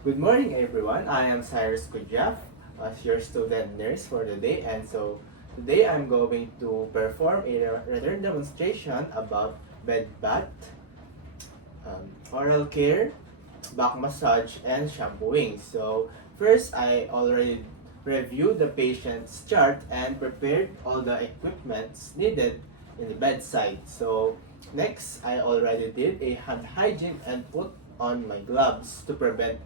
Good morning, everyone. I am Cyrus Kujaf, as your student nurse for the day. And so today I'm going to perform a rather demonstration about bed bath, oral care, back massage, and shampooing. So first, I already reviewed the patient's chart and prepared all the equipments needed in the bedside. So next, I already did a hand hygiene and put on my gloves to prevent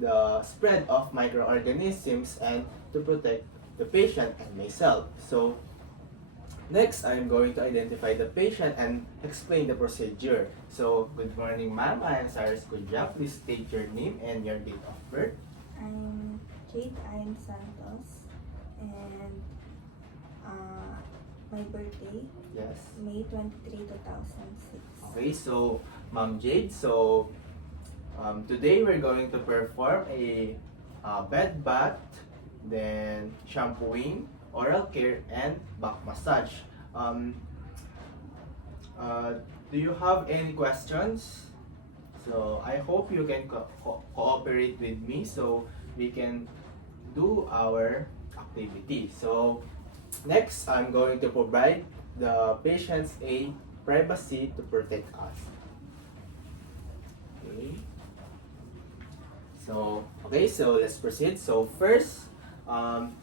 the spread of microorganisms and to protect the patient and myself. So next, I'm going to identify the patient and explain the procedure. So, good morning, ma'am. I am Cyrus Kujap. Please state your name and your date of birth. I'm Jade I'm Santos, and my birthday, Yes. May 23, 2006. Okay, so, Ma'am Jade, so today we're going to perform a bed bath, then shampooing, oral care, and back massage. Um, do you have any questions? So I hope you can cooperate with me so we can do our activity. So next, I'm going to provide the patients a privacy to protect us. Okay. So let's proceed. So first, um,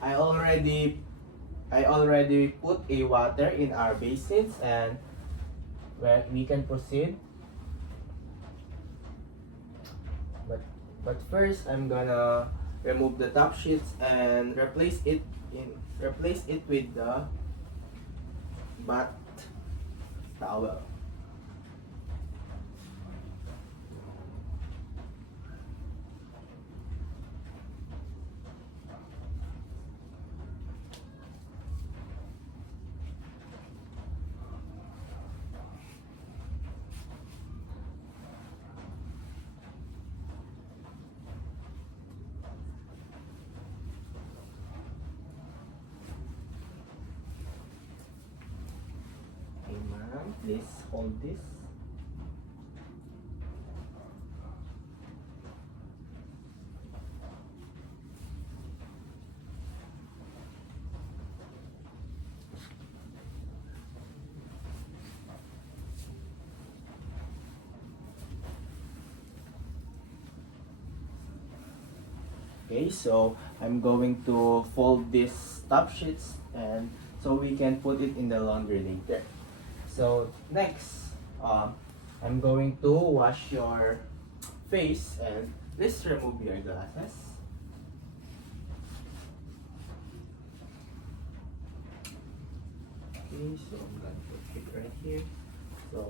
I already put a water in our basins, and where we can proceed. But first, I'm gonna remove the top sheets and replace it with the bath towel. Okay, ma'am, please hold this. Okay, so I'm going to fold these top sheets and so we can put it in the laundry later. So next, I'm going to wash your face, and let's remove your glasses. Okay, so I'm going to put it right here. So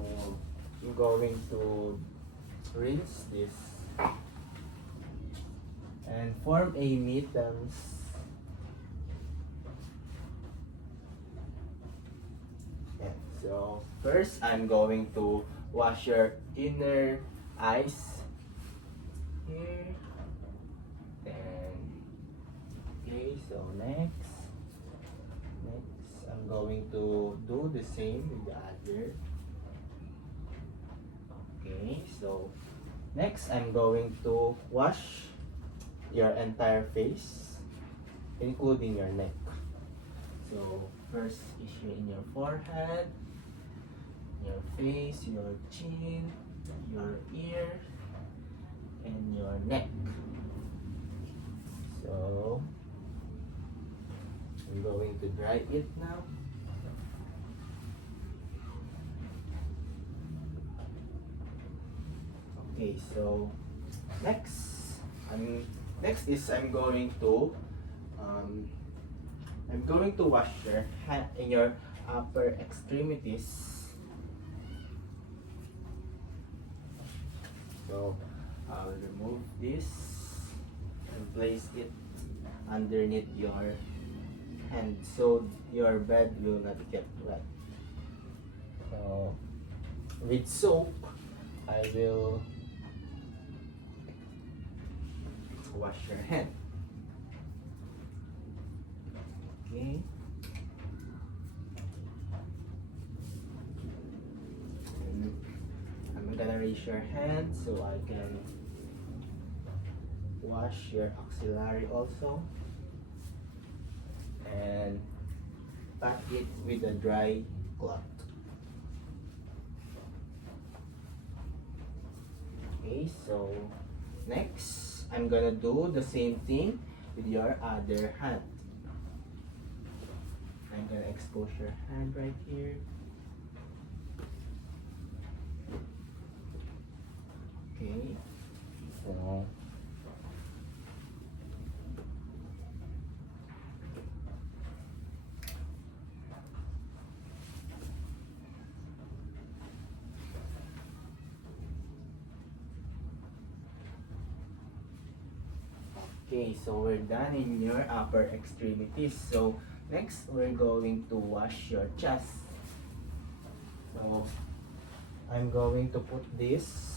I'm going to rinse this and form a mittens. Yeah. So first, I'm going to wash your inner eyes here. And okay, so next, I'm going to do the same with the other. Okay, so next, I'm going to wash your entire face, including your neck. So first is here in your forehead, your face, your chin, your ear, and your neck. So I'm going to dry it now. Okay, so next, I'm going to wash your hand in your upper extremities. So I'll remove this and place it underneath your hand so your bed will not get wet. So with soap, I will wash your hand. Okay. And I'm gonna place your hand so I can wash your axillary also, and pat it with a dry cloth. Okay, so next I'm gonna do the same thing with your other hand. I'm gonna expose your hand right here. Okay, so okay, so we're done in your upper extremities. So next we're going to wash your chest. So I'm going to put this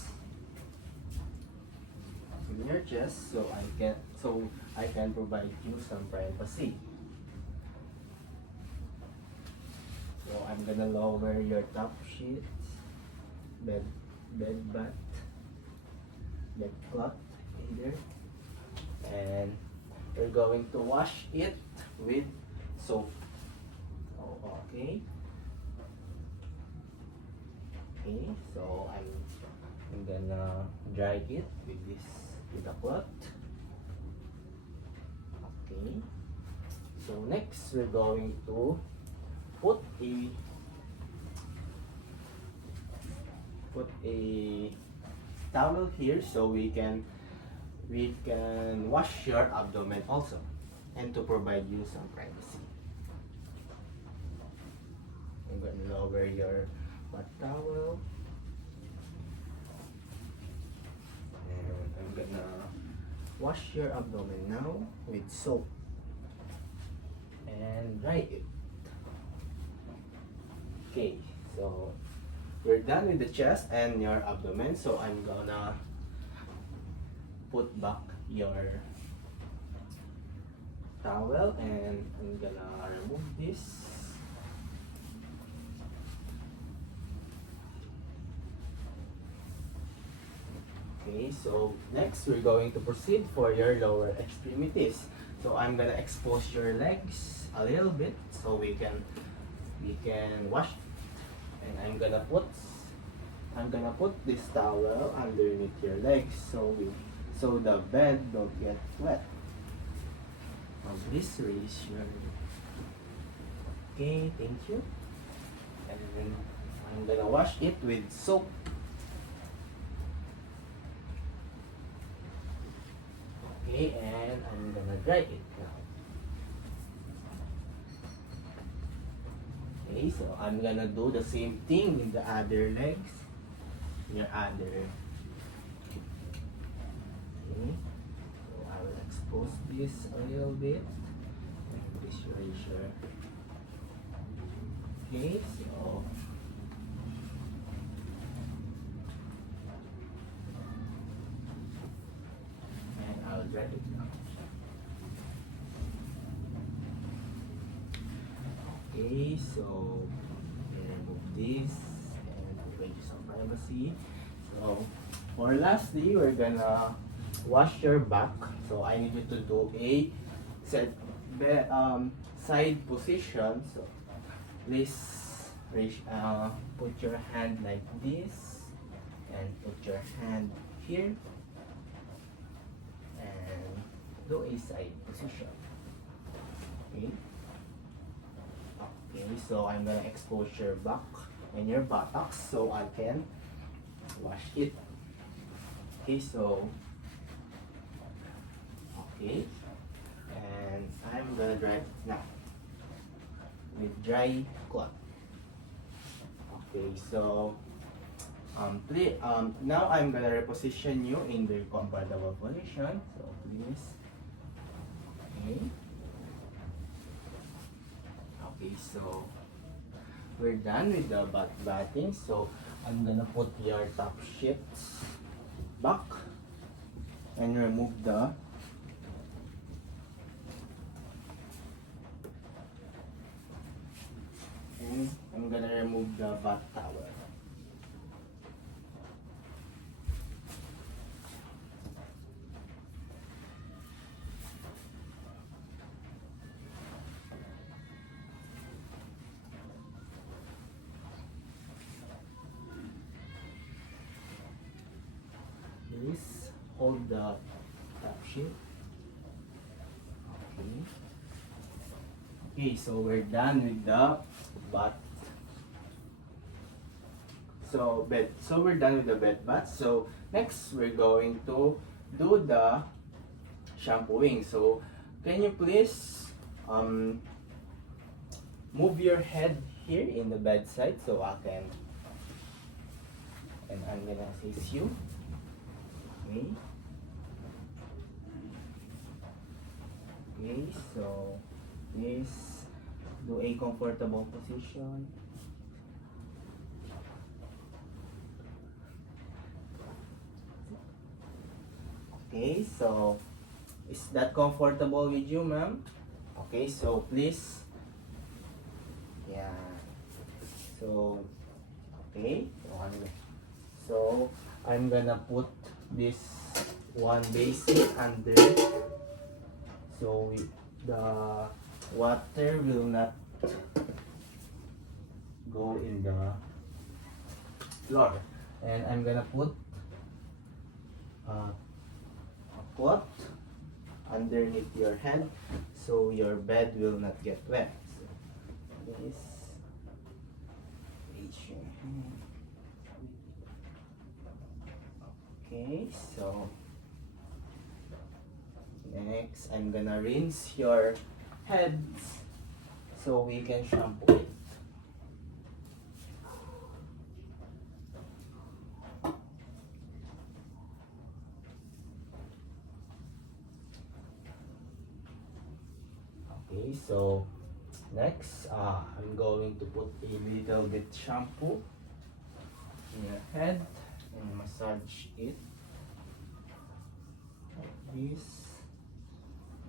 in your chest so I can provide you some privacy. So I'm gonna lower your top sheets, bed bath, bed cloth either, and we're going to wash it with soap. Oh, okay. Okay, so I'm gonna dry it with a cloth. Okay. So next we're going to put a towel here so we can wash your abdomen also, and to provide you some privacy. I'm going to lower your bath towel, and I'm gonna wash your abdomen now with soap and dry it. Okay, so we're done with the chest and your abdomen, so I'm gonna put back your towel and I'm gonna remove this. Okay, so next we're going to proceed for your lower extremities. So I'm gonna expose your legs a little bit so we can wash, and I'm gonna put this towel underneath your legs so the bed don't get wet. Please raise your. Okay, thank you. And then I'm gonna wash it with soap. Okay, and I'm gonna dry it now. Okay, so I'm gonna do the same thing with the other legs. Your other. Okay, so I will expose this a little bit. And visualize. Okay, so and I'll dry it now. Okay, so remove this and provide you some privacy. So for lastly, we're gonna wash your back. So I need you to do a side position. So please put your hand like this and put your hand here and do a side position. Okay. Okay, so I'm gonna expose your back and your buttocks so I can wash it. Okay, so okay, and I'm gonna dry it now with dry cloth. Okay, so now I'm gonna reposition you in the comfortable position. So please, okay. Okay, so we're done with the bathing. So I'm gonna put your top sheets back and remove the bath towel. Please hold the top sheet. Okay. Okay, so we're done with the bath. So we're done with the bed bath. So next we're going to do the shampooing. So can you please move your head here in the bedside so I can, and I'm gonna assist you. Okay. Okay, so please do a comfortable position. Okay, so is that comfortable with you, ma'am? Okay, so please, yeah. So, okay, so I'm gonna put this one basin under, so the water will not go in the floor, and I'm gonna put a cloth underneath your head so your bed will not get wet. So please raise your hand. Okay, so next I'm gonna rinse your heads so we can shampoo it. Okay, so next I'm going to put a little bit shampoo in your head and massage it like this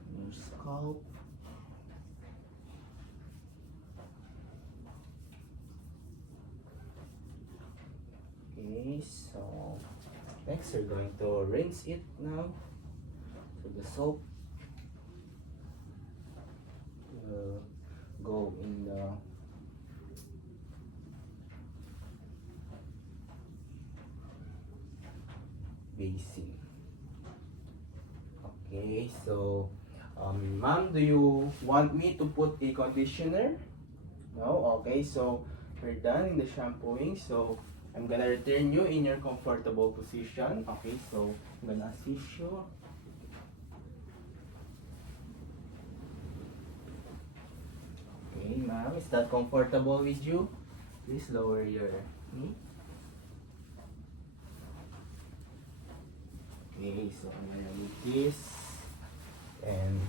in your scalp. Okay, so next we're going to rinse it now. So the soap will go in the basin. Okay, so ma'am, do you want me to put a conditioner? No? Okay, so we're done in the shampooing. So I'm gonna return you in your comfortable position. Okay, so I'm gonna assist you. Okay, ma'am, is that comfortable with you? Please lower your knee. Okay, so I'm gonna move this. And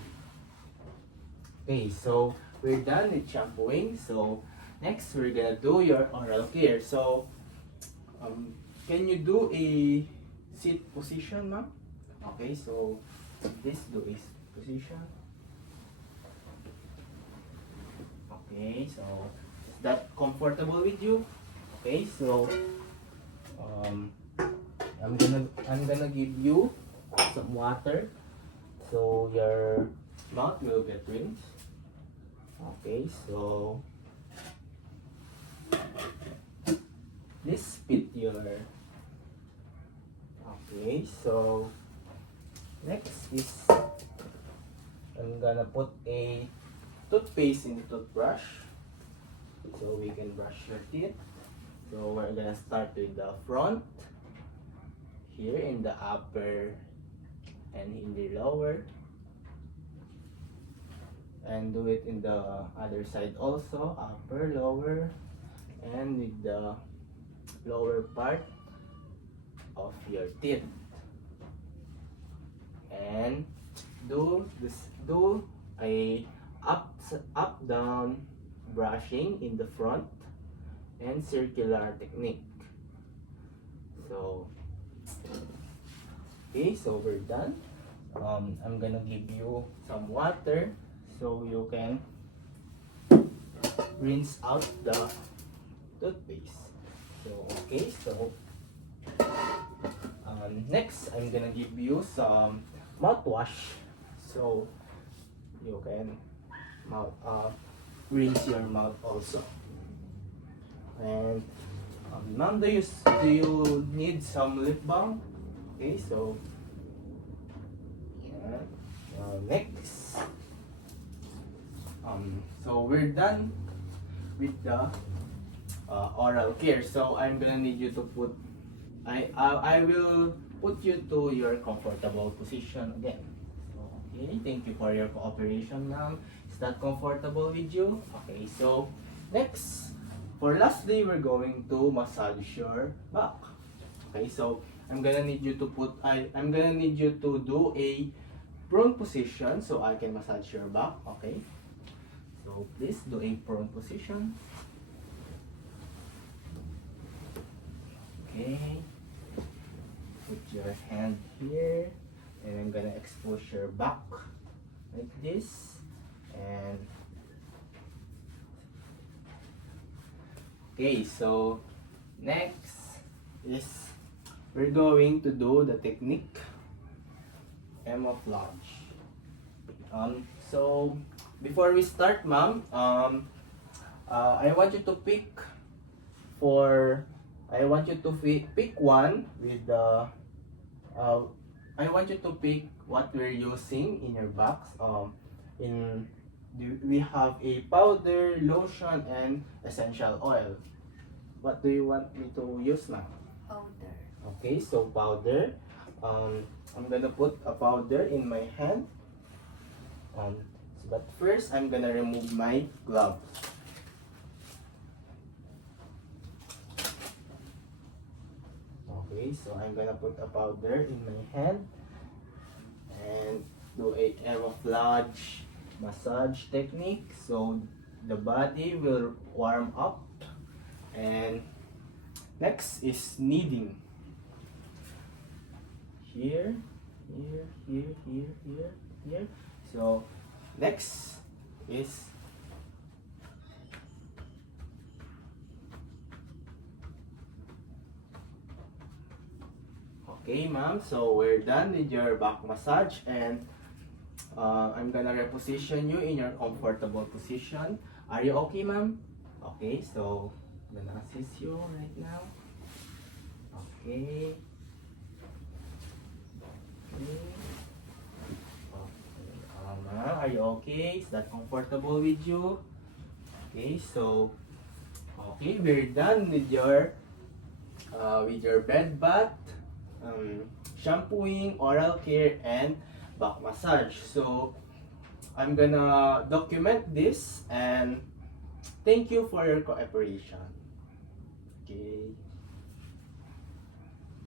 okay, so we're done with shampooing. So next we're gonna do your oral care. So can you do a sit position, ma'am? Okay, so please do a position. Okay, so is that comfortable with you? Okay, so I'm gonna give you some water so your mouth will get rinsed. Okay, so please spit your. Okay, so next is I'm gonna put a toothpaste in the toothbrush so we can brush your teeth. So we're gonna start with the front, here in the upper and in the lower, and do it in the other side also, upper, lower, and with the lower part of your teeth. And do a up down brushing in the front and circular technique. So okay, so we're done. I'm gonna give you some water so you can rinse out the toothpaste. So okay, so next I'm gonna give you some mouthwash so you can rinse your mouth also. And ma'am, do you need some lip balm? Okay, so yeah. Next, so we're done with the oral care. So I'm gonna need you to put, I will put you to your comfortable position again. So, okay, thank you for your cooperation, ma'am. Is that comfortable with you? Okay, so next, for last day, we're going to massage your back. Okay, so I'm gonna need you to put, I'm gonna need you to do a prone position so I can massage your back. Okay, so please do a prone position. Okay, put your hand here, and I'm gonna expose your back like this. And okay, so next is we're going to do the technique camouflage. So before we start, ma'am, I want you to pick for I want you to pick one with the I want you to pick what we're using in your box. We have a powder, lotion, and essential oil. What do you want me to use now? Powder. Okay, so powder. I'm gonna put a powder in my hand. But first, I'm gonna remove my glove. Okay, so I'm gonna put a powder in my hand and do a camouflage massage technique. So the body will warm up. And next is kneading. Here, here, here, here, here, here. So next is okay, ma'am. So we're done with your back massage, and I'm gonna reposition you in your comfortable position. Are you okay, ma'am? Okay, so I'm gonna assist you right now. Okay. Okay. Ma'am, are you okay? Is that comfortable with you? Okay, so okay, we're done with your bed bath, shampooing, oral care, and back massage. So I'm gonna document this and thank you for your cooperation. Okay.